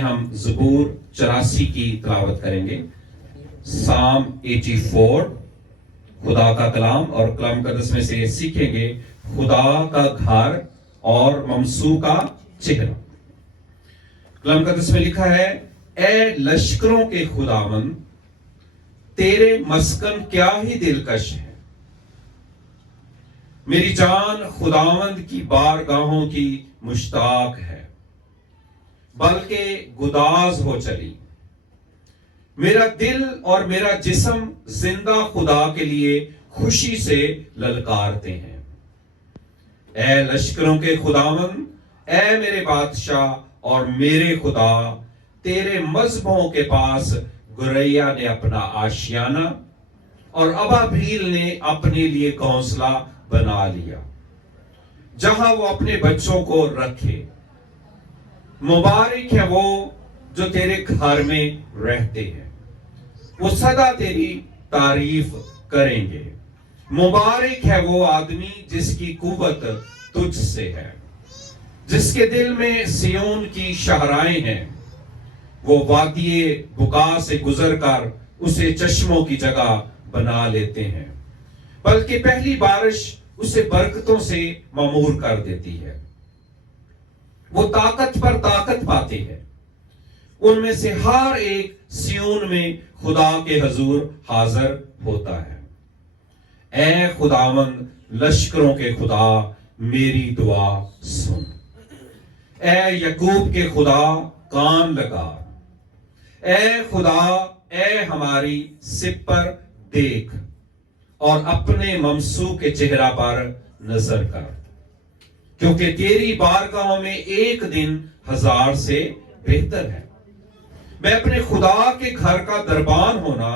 ہم زبور 84 کی تلاوت کریں گے. سام 84 خدا کا کلام، اور کلام مقدس میں سے سیکھیں گے خدا کا گھر اور ممسو کا چہرہ. کلام مقدس میں لکھا ہے، اے لشکروں کے خداوند تیرے مسکن کیا ہی دلکش ہے. میری جان خداوند کی بارگاہوں کی مشتاق ہے، بلکہ گداز ہو چلی. میرا دل اور میرا جسم زندہ خدا کے لیے خوشی سے للکارتے ہیں. اے لشکروں کے خداوند، اے میرے بادشاہ اور میرے خدا، تیرے مذہبوں کے پاس گوریا نے اپنا آشیانہ اور ابابیل نے اپنے لیے گھونسلہ بنا لیا، جہاں وہ اپنے بچوں کو رکھے. مبارک ہے وہ جو تیرے گھر میں رہتے ہیں، وہ سدا تیری تعریف کریں گے. مبارک ہے وہ آدمی جس کی قوت تجھ سے ہے، جس کے دل میں سیون کی شاہراہیں ہیں. وہ وادی بکا سے گزر کر اسے چشموں کی جگہ بنا لیتے ہیں، بلکہ پہلی بارش اسے برکتوں سے معمور کر دیتی ہے. وہ طاقت پر طاقت پاتے ہیں، ان میں سے ہر ایک سیون میں خدا کے حضور حاضر ہوتا ہے. اے خداوند لشکروں کے خدا، میری دعا سن. اے یعقوب کے خدا، کان لگا. اے خدا، اے ہماری سب پر دیکھ اور اپنے ممسو کے چہرہ پر نظر کر، کیونکہ تیری بارگاہوں میں ایک دن 1000 سے بہتر ہے. میں اپنے خدا کے گھر کا دربان ہونا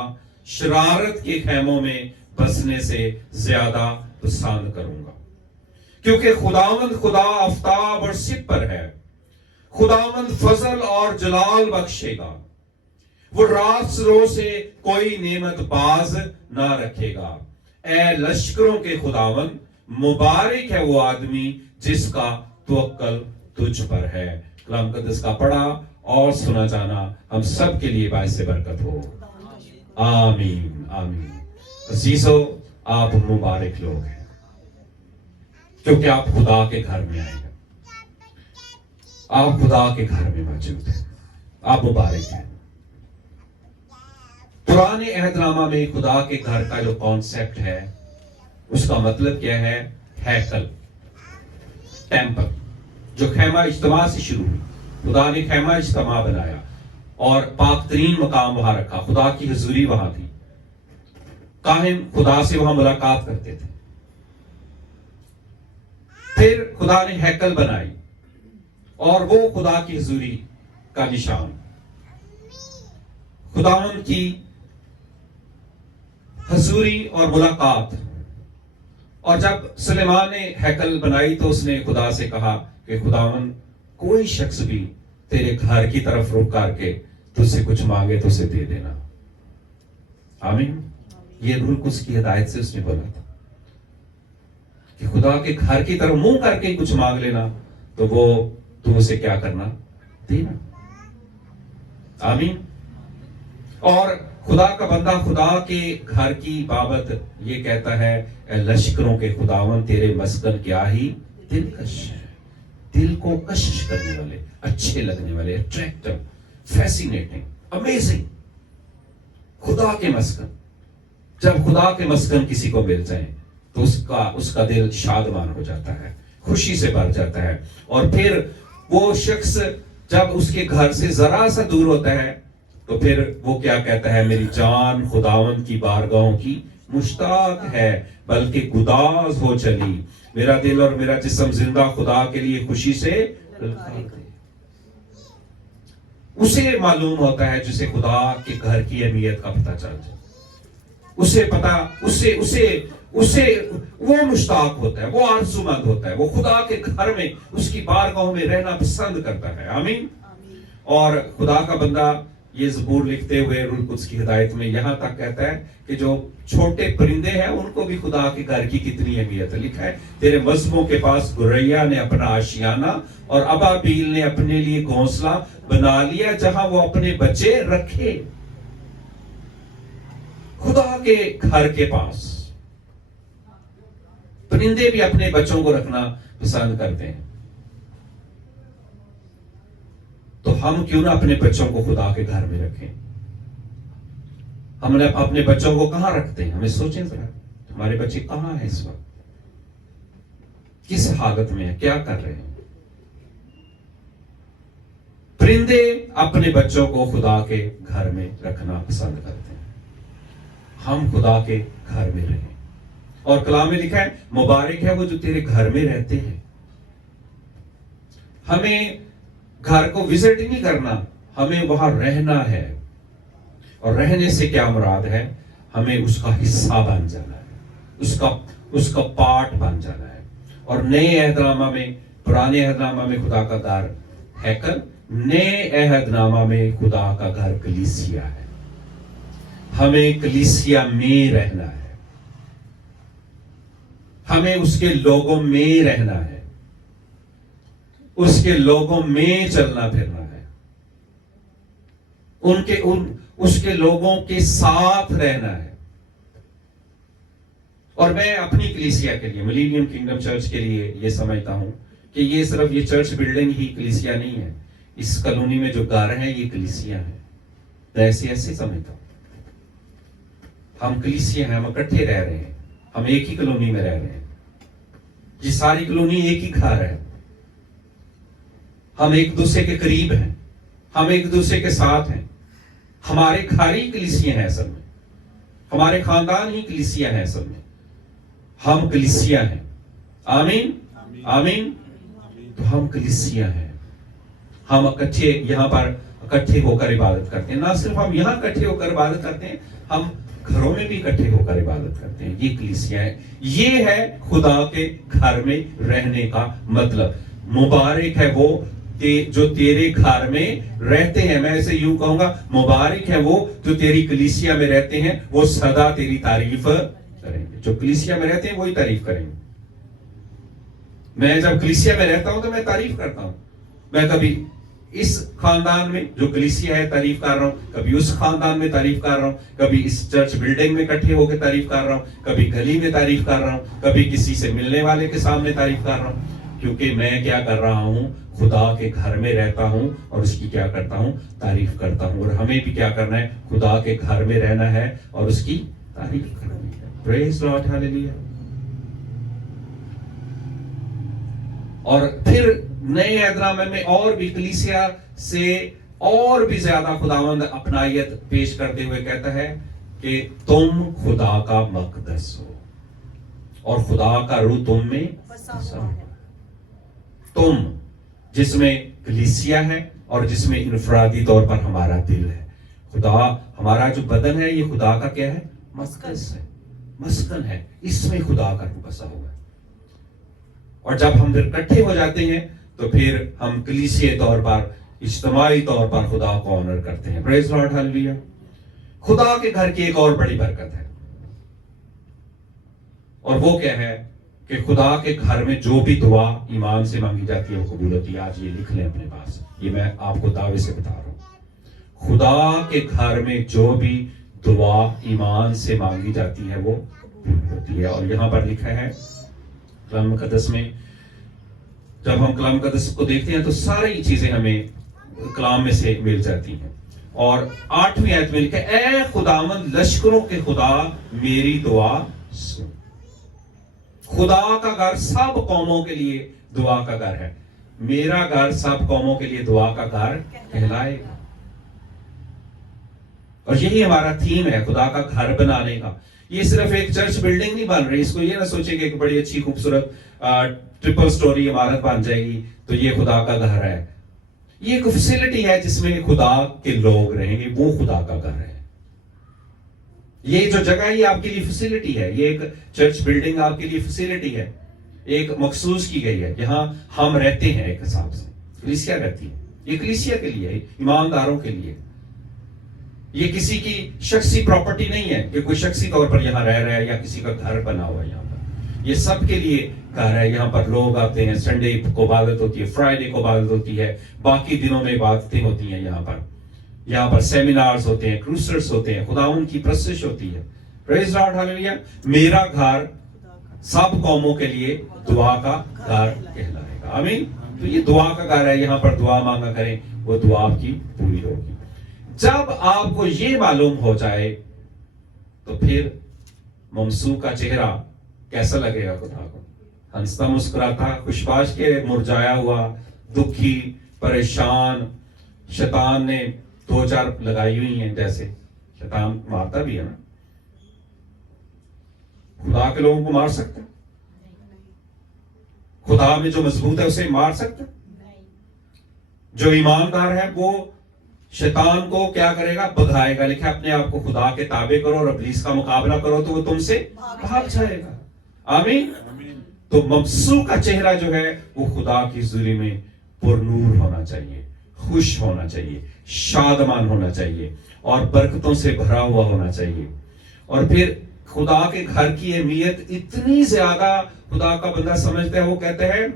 شرارت کے خیموں میں بسنے سے زیادہ پسند کروں گا. کیونکہ خداوند خدا آفتاب اور سب پر ہے، خداوند فضل اور جلال بخشے گا. وہ رات رو سے کوئی نعمت باز نہ رکھے گا. اے لشکروں کے خداوند، مبارک ہے وہ آدمی جس کا توکل تجھ پر ہے. کلام مقدس کا پڑھا اور سنا جانا ہم سب کے لیے باعث برکت ہو. آمین آمین. عزیزو، آپ مبارک لوگ ہیں کیونکہ آپ خدا کے گھر میں آئے ہیں، آپ خدا کے گھر میں موجود ہیں. آپ مبارک ہیں. پرانے عہد نامہ میں خدا کے گھر کا جو کانسیپٹ ہے اس کا مطلب کیا ہے؟ ہیکل، ٹیمپل، جو خیمہ اجتماع سے شروع ہوئی. خدا نے خیمہ اجتماع بنایا اور پاک ترین مقام وہاں رکھا. خدا کی حضوری وہاں تھی، کاہن خدا سے وہاں ملاقات کرتے تھے. پھر خدا نے ہیکل بنائی اور وہ خدا کی حضوری کا نشان، خداوند کی حضوری اور ملاقات. اور جب سلیمان نے ہیکل بنائی تو اس نے خدا سے کہا کہ خداوند، کوئی شخص بھی تیرے گھر کی طرف رخ کر کے تجھ سے کچھ مانگے تو اسے دے دینا. آمین. یہ روح القدس کی ہدایت سے اس نے بولا تھا کہ خدا کے گھر کی طرف منہ کر کے کچھ مانگ لینا تو وہ تو اسے کیا کرنا؟ دینا. آمین. اور خدا کا بندہ خدا کے گھر کی بابت یہ کہتا ہے، اے لشکروں کے خداوند تیرے مسکن کیا ہی دلکش ہے. دل کو کشش کرنے والے، اچھے لگنے والے، اٹریکٹو، فیسینیٹنگ، امیزنگ. خدا کے مسکن، جب خدا کے مسکن کسی کو مل جائیں تو اس کا دل شادمان ہو جاتا ہے، خوشی سے بھر جاتا ہے. اور پھر وہ شخص جب اس کے گھر سے ذرا سا دور ہوتا ہے تو پھر وہ کیا کہتا ہے؟ میری جان خداوند کی بارگاہوں کی مشتاق ہے، بلکہ گداز ہو چلی. میرا دل اور میرا جسم زندہ خدا کے لیے خوشی سے للکارتے. اسے معلوم ہوتا ہے جسے خدا کے گھر کی اہمیت کا پتہ چل جائے. اسے پتا، اسے وہ مشتاق ہوتا ہے، وہ آرزومند ہوتا ہے، وہ خدا کے گھر میں اس کی بارگاہوں میں رہنا پسند کرتا ہے. آمین. اور خدا کا بندہ یہ زبور لکھتے ہوئے روح القدس کی ہدایت میں یہاں تک کہتا ہے کہ جو چھوٹے پرندے ہیں ان کو بھی خدا کے گھر کی کتنی اہمیت ہے. لکھا ہے تیرے مذہبوں کے پاس گوریا نے اپنا آشیانہ اور ابابیل نے اپنے لیے گھونسلہ بنا لیا جہاں وہ اپنے بچے رکھے. خدا کے گھر کے پاس پرندے بھی اپنے بچوں کو رکھنا پسند کرتے ہیں. تو ہم کیوں نہ اپنے بچوں کو خدا کے گھر میں رکھیں؟ ہم نے اپنے بچوں کو کہاں رکھتے ہیں؟ ہمیں سوچیں ذرا، ہمارے بچے کہاں ہیں اس وقت، کس حالت میں ہیں، کیا کر رہے ہیں؟ پرندے اپنے بچوں کو خدا کے گھر میں رکھنا پسند کرتے ہیں. ہم خدا کے گھر میں رہیں. اور کلام میں لکھا ہے مبارک ہے وہ جو تیرے گھر میں رہتے ہیں. ہمیں گھر کو وزٹ نہیں کرنا، ہمیں وہاں رہنا ہے. اور رہنے سے کیا مراد ہے؟ ہمیں اس کا حصہ بن جانا ہے، اس کا پارٹ بن جانا ہے. اور نئے عہد نامہ میں، پرانے عہد نامہ میں خدا کا گھر ہیکل، نئے عہد نامہ میں خدا کا گھر کلیسیا ہے. ہمیں کلیسیا میں رہنا ہے، ہمیں اس کے لوگوں میں رہنا ہے، اس کے لوگوں میں چلنا پھرنا ہے، اس کے لوگوں کے ساتھ رہنا ہے. اور میں اپنی کلیسیا کے لیے، ملینیم کنگڈم چرچ کے لیے یہ سمجھتا ہوں کہ یہ صرف یہ چرچ بلڈنگ ہی کلیسیا نہیں ہے. اس کالونی میں جو گھر ہیں یہ کلیسیا ہے. میں ایسے سمجھتا ہوں. ہم کلیسیا ہیں، ہم اکٹھے رہ رہے ہیں، ہم ایک ہی کالونی میں رہ رہے ہیں. یہ ساری کالونی ایک ہی گھر ہے. ہم ایک دوسرے کے قریب ہیں، ہم ایک دوسرے کے ساتھ ہیں. ہمارے گھر ہی کلیسیا ہیں اصل میں، ہمارے خاندان ہی کلیسیا ہیں اصل میں. ہم کلیسیا ہیں. آمین آمین. تو ہم کلیسیا ہیں. ہم اکٹھے یہاں پر اکٹھے ہو کر عبادت کرتے ہیں. نہ صرف ہم یہاں اکٹھے ہو کر عبادت کرتے ہیں، ہم گھروں میں بھی اکٹھے ہو کر عبادت کرتے ہیں. یہ کلیسیا ہے. یہ ہے خدا کے گھر میں رہنے کا مطلب. مبارک ہے وہ جو تیرے گھر میں رہتے ہیں. میں اسے یوں کہوں گا، مبارک ہے وہ جو تیری کلیسیا میں رہتے ہیں، وہ سدا تیری تعریف کریں گے. جو کلیسیا میں رہتے ہیں وہی تعریف کریں گے. میں جب کلیسیا میں رہتا ہوں تو میں تعریف کرتا ہوں. میں کبھی اس خاندان میں جو کلیسیا ہے تعریف کر رہا ہوں، کبھی اس خاندان میں تعریف کر رہا ہوں، کبھی اس چرچ بلڈنگ میں اکٹھے ہو کے تعریف کر رہا ہوں، کبھی گلی میں تعریف کر رہا ہوں، کبھی کسی سے ملنے والے کے سامنے تعریف کر رہا ہوں. کیونکہ میں کیا کر رہا ہوں؟ خدا کے گھر میں رہتا ہوں اور اس کی کیا کرتا ہوں؟ تعریف کرتا ہوں. اور ہمیں بھی کیا کرنا ہے؟ خدا کے گھر میں رہنا ہے اور اس کی تعریف کرنی ہے. پریز لارڈ، ہاللیلویا. اور پھر نئے عہد نامے میں اور بھی کلیسیا سے اور بھی زیادہ خداوند اپنائیت پیش کرتے ہوئے کہتا ہے کہ تم خدا کا مقدس ہو اور خدا کا روح تم میں بسا ہوا ہے. تم جس میں کلیسیا ہے اور جس میں انفرادی طور پر ہمارا دل ہے. خدا ہمارا جو بدن ہے یہ خدا کا کیا ہے؟ مقدس ہے، مسکن ہے. اس میں خدا کا روح بسا ہوا ہے. اور جب ہم پھر اکٹھے ہو جاتے ہیں تو پھر ہم کلیسیائی طور پر، اجتماعی طور پر خدا کو آنر کرتے ہیں. پریز لارڈ، ہاللیلویا. خدا کے گھر کی ایک اور بڑی برکت ہے، اور وہ کیا ہے کہ خدا کے گھر میں جو بھی دعا ایمان سے مانگی جاتی ہے وہ قبول ہوتی ہے. آج یہ لکھ لیں اپنے پاس، یہ میں آپ کو دعوے سے بتا رہا ہوں. خدا کے گھر میں جو بھی دعا ایمان سے مانگی جاتی ہے وہ قبول ہوتی ہے. اور یہاں پر لکھا ہے کلام مقدس میں، جب ہم کلام مقدس کو دیکھتے ہیں تو ساری چیزیں ہمیں کلام میں سے مل جاتی ہیں. اور 8ویں آیت میں لکھا ہے اے خداوند لشکروں کے خدا میری دعا سن. خدا کا گھر سب قوموں کے لیے دعا کا گھر ہے. میرا گھر سب قوموں کے لیے دعا کا گھر کہلائے گا. اور یہی ہمارا تھیم ہے، خدا کا گھر بنانے کا. یہ صرف ایک چرچ بلڈنگ نہیں بن رہی. اس کو یہ نہ سوچیں کہ ایک بڑی اچھی خوبصورت ٹرپل سٹوری عمارت بن جائے گی تو یہ خدا کا گھر ہے. یہ ایک فیسلٹی ہے جس میں خدا کے لوگ رہیں گے، وہ خدا کا گھر ہے. یہ جو جگہ ہے یہ آپ کے لیے فیسلٹی ہے. یہ ایک چرچ بلڈنگ آپ کے لیے فیسلٹی ہے، ایک مخصوص کی گئی ہے. یہاں ہم رہتے ہیں ایک حساب سے، کلیسیا رہتی ہے. یہ کلیسیا کے لیے، ایمانداروں کے لیے. یہ کسی کی شخصی پراپرٹی نہیں ہے کہ کوئی شخصی طور پر یہاں رہ رہا ہے یا کسی کا گھر بنا ہوا ہے یہاں پر. یہ سب کے لیے گھر ہے. یہاں پر لوگ آتے ہیں, سنڈے کو عبادت ہوتی ہے, فرائیڈے کو عبادت ہوتی ہے, باقی دنوں میں عبادتیں ہوتی ہیں. یہاں پر سیمینارز ہوتے ہیں, کروسرز ہوتے ہیں, خداوند کی پرستش ہوتی ہے. پریز لاڈ, ہاللیلویہ. میرا گھر سب قوموں کے لیے دعا کا گھر کہلائے گا. آمین. تو یہ دعا کا گھر ہے, یہاں پر دعا مانگا کریں, وہ دعا آپ کی پوری ہوگی. جب آپ کو یہ معلوم ہو جائے تو پھر ممسو کا چہرہ کیسا لگے گا خدا کو؟ ہنستا مسکراتا, خوشباش کے مرجایا ہوا, دکھی, پریشان. شیطان نے 2-4 لگائی ہوئی ہیں, جیسے شیطان مارتا بھی ہے نا. خدا کے لوگوں کو مار سکتا ہے؟ خدا میں جو مضبوط ہے اسے مار سکتا ہے؟ جو ایماندار ہے وہ شیطان کو کیا کرے گا؟ بھگائے گا. لکھا اپنے آپ کو خدا کے تابع کرو اور ابلیس کا مقابلہ کرو تو وہ تم سے بھاگ جائے گا. آمین. تو ممسو کا چہرہ جو ہے وہ خدا کی حضوری میں پر نور ہونا چاہیے, خوش ہونا چاہیے, شادمان ہونا چاہیے اور برکتوں سے بھرا ہوا ہونا چاہیے. اور پھر خدا کے گھر کی اہمیت اتنی زیادہ خدا کا بندہ سمجھتا ہے, وہ کہتے ہیں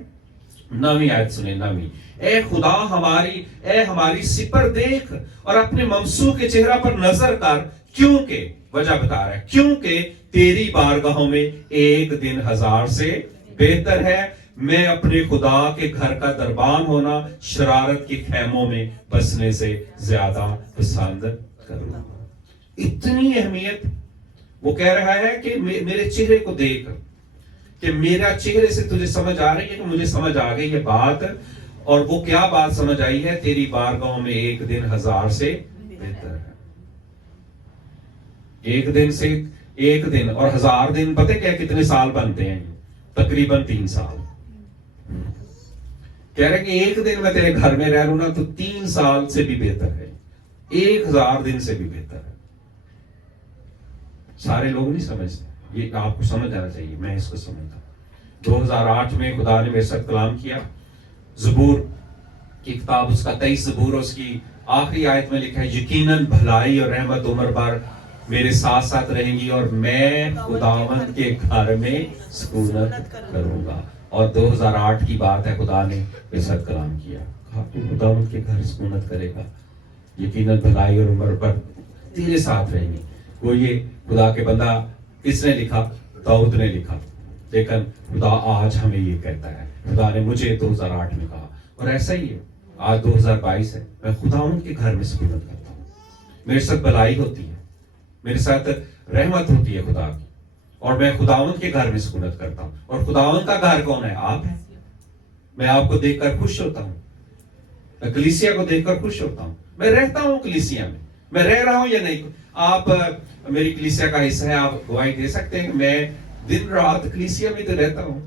9ویں آیت سنیں, 9ویں. اے خدا ہماری سپر دیکھ اور اپنے ممسو کے چہرہ پر نظر کر, کیونکہ وجہ بتا رہا ہے, کیونکہ تیری بارگاہوں میں ایک دن 1000 سے بہتر ہے. میں اپنے خدا کے گھر کا دربان ہونا شرارت کے خیموں میں بسنے سے زیادہ پسند کروں گا. اتنی اہمیت. وہ کہہ رہا ہے کہ میرے چہرے کو دیکھ, کہ میرا چہرے سے تجھے سمجھ آ رہی ہے, کہ مجھے سمجھ آ گئی یہ بات. اور وہ کیا بات سمجھ آئی ہے؟ تیری بارگاہوں میں ایک دن 1000 سے بہتر ہے. ایک دن اور 1000 دن پتہ کیا کتنے سال بنتے ہیں؟ تقریباً 3 سال. کہہ رہے کہ ایک دن میں تیرے گھر میں رہ لوں نا تو 3 سال سے بھی بہتر ہے, 1000 دن سے بھی بہتر ہے. سارے لوگ نہیں سمجھتے, یہ آپ کو سمجھ آنا چاہیے, میں اس کو سمجھتا ہوں. 2008 میں خدا نے میرے ساتھ کلام کیا. زبور کی کتاب, اس کا 23 زبور, اس کی آخری آیت میں لکھا ہے یقیناً بھلائی اور رحمت عمر بھر میرے ساتھ ساتھ رہیں گی اور میں خداوند کے گھر میں سکونت کروں گا. اور 2008 کی بات ہے, خدا نے میرے ساتھ کلام کیا, خداوند کے گھر سکونت کرے گا, یقیناً بھلائی اور عمر بھر تیرے ساتھ رہیں گی. وہ یہ خدا کے بندہ کس نے لکھا؟ داؤد نے لکھا. لیکن خدا آج ہمیں یہ کہتا ہے, خدا نے مجھے 2008 میں کہا, اور ایسا ہی ہے آج 2022 ہے, میں خداوند کے گھر میں سکونت کرتا ہوں. میرے ساتھ بھلائی ہوتی ہے, میرے ساتھ رحمت ہوتی ہے خدا کی, اور میں خداوند کے گھر میں سکونت کرتا ہوں. اور خداوند کا گھر کون ہے؟ آپ ہیں. میں آپ کو دیکھ کر خوش ہوتا ہوں, میں کلیسیا کو دیکھ کر خوش ہوتا ہوں. میں رہتا ہوں کلیسیا میں رہ رہا ہوں یا نہیں. آپ میری کلیسیا کا حصہ ہے, آپ گواہی دے سکتے ہیں. میں دن رات کلیسیا میں تو رہتا ہوں.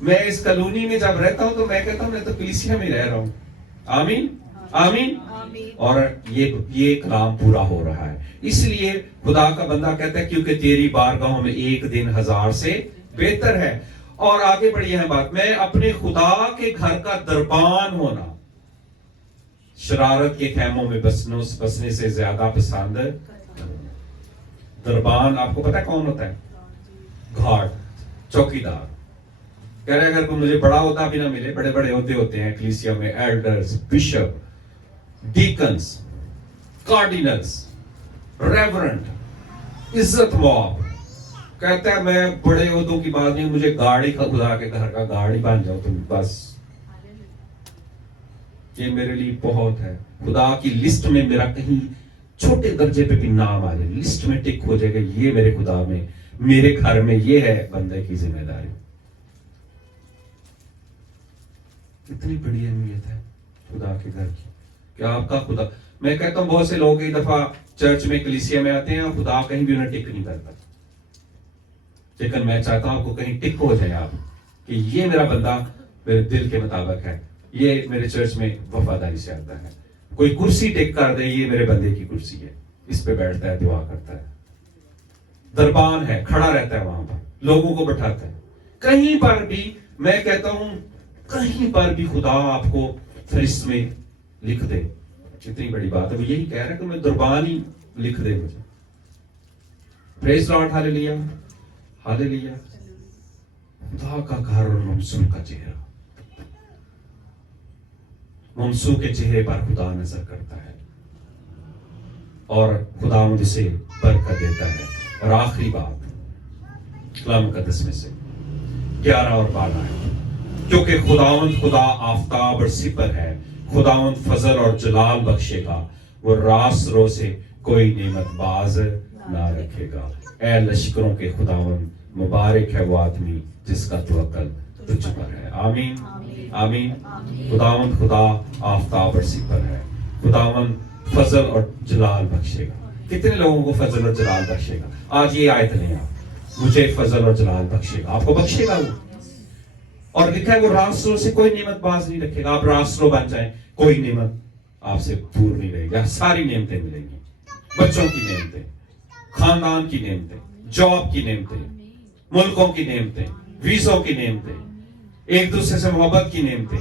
میں اس کالونی میں جب رہتا ہوں تو میں کہتا ہوں میں تو کلیسیا میں رہ رہا ہوں. آمین آمین. اور یہ کلام پورا ہو رہا ہے. اس لیے خدا کا بندہ کہتا ہے کیونکہ تیری بارگاہوں میں ایک دن 1000 سے بہتر ہے. اور آگے بڑھی ہے بات, میں اپنے خدا کے گھر کا دربان ہونا شرارت کے خیموں میں بسنے سے زیادہ پسند. دربان آپ کو پتا ہے کون ہوتا ہے؟ گھاٹ, چوکیدار. کہہ رہے اگر کوئی مجھے بڑا ہوتا بھی نہ ملے, بڑے بڑے ہوتے ہیں کلیسیا میں, ایلڈرز, بشپ, ڈیکنز, کارڈینلز, ریورنٹ, عزت ماب. کہتا ہے میں بڑے عہدوں کی بات نہیں, مجھے گاڑی کا, خدا کے گھر کا گاڑی بن جاؤ تم بس, یہ میرے لیے بہت ہے. خدا کی لسٹ میں میرا کہیں چھوٹے درجے پہ بھی نام آ جائے, لسٹ میں ٹک ہو جائے گا, یہ میرے خدا میں, میرے گھر میں یہ ہے بندے کی ذمہ داری. کتنی بڑی اہمیت ہے خدا کے گھر کی, کہ آپ کا خدا. میں کہتا ہوں بہت سے لوگ ایک دفعہ چرچ میں کلیسیا میں آتے ہیں اور خدا کہیں بھی انہیں ٹک نہیں کرتا, لیکن میں چاہتا ہوں آپ کو کہیں ٹک ہو جائے آپ کہ یہ میرا بندہ میرے دل کے مطابق ہے, یہ میرے چرچ میں وفاداری سے آتا ہے. کوئی کرسی ٹک کر دے, یہ میرے بندے کی کرسی ہے, اس پہ بیٹھتا ہے, دعا کرتا ہے, دربان ہے, کھڑا رہتا ہے وہاں پر, لوگوں کو بٹھاتا ہے. کہیں پر بھی, میں کہتا ہوں کہیں پر بھی خدا آپ کو فہرست میں لکھ دے کتنی بڑی بات ہے. وہ یہی کہہ رہا ہے کہ میں دربان ہی لکھ دے مجھے. پریز لاڈ، ہاللیلویا ہاللیلویا. خدا کا گھر اور ممسو کا چہرہ. ممسو کے چہرے پر خدا نظر کرتا ہے اور خداوند اسے برکت دیتا ہے. اور آخری بات کلام مقدس میں سے 11 اور 12 ہے. کیونکہ خداوند خدا آفتاب اور سپر ہے، خداوند فضل اور جلال بخشے گا، وہ راست رو سے کوئی نعمت باز نہ رکھے گا. اے لشکروں کے خداوند، مبارک ہے وہ آدمی جس کا توکل تجھ پر ہے. آمین آمین. خداوند خدا آفتاب اور سپر ہے، خداوند فضل اور جلال بخشے گا. کتنے لوگوں کو فضل اور جلال بخشے گا؟ آج یہ آیت لیں آپ، مجھے فضل اور جلال بخشے گا. آپ کو بخشے گا وہ. اور لکھا ہے وہ راستوں سے کوئی نعمت باز نہیں رکھے گا. آپ راستوں بن جائیں، کوئی نعمت آپ سے دور نہیں رہے گی. ساری نعمتیں ملیں گی. بچوں کی نعمتیں، خاندان کی نعمتیں، جاب کی نعمتیں، ملکوں کی نعمتیں، ویزوں کی نعمتیں، ایک دوسرے سے محبت کی نعمتیں،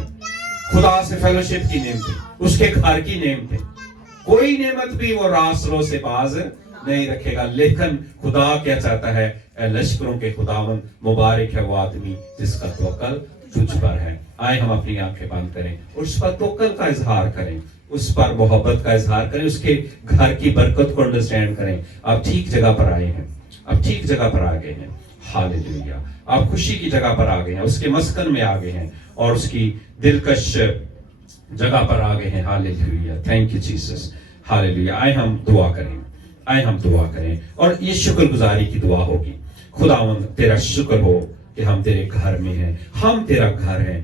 خدا سے فیلوشپ کی نعمتیں، اس کے گھر کی نعمتیں. کوئی نعمت بھی وہ راستوں سے باز نہیں رکھے گا. لیکن خدا کیا چاہتا ہے؟ اے لشکروں کے خداوند، مبارک ہے وہ آدمی جس کا توکل تجھ پر ہے. آئے ہم اپنی آنکھیں بند کریں، اس پر توکل کا اظہار کریں، اس پر محبت کا اظہار کریں، اس کے گھر کی برکت کو انڈرسٹینڈ کریں. آپ ٹھیک جگہ پر آئے ہیں، آپ ٹھیک جگہ پر آ گئے ہیں. ہاللیلویا. آپ خوشی کی جگہ پر آ گئے ہیں، اس کے مسکن میں آ گئے ہیں اور اس کی دلکش جگہ پر آ گئے ہیں. Hallelujah. Thank you Jesus. Hallelujah. آئے ہم دعا کریں، آئے ہم دعا کریں اور یہ شکر گزاری کی دعا ہوگی. خداوند تیرا شکر ہو کہ ہم تیرے گھر میں ہیں، ہم تیرا گھر ہیں.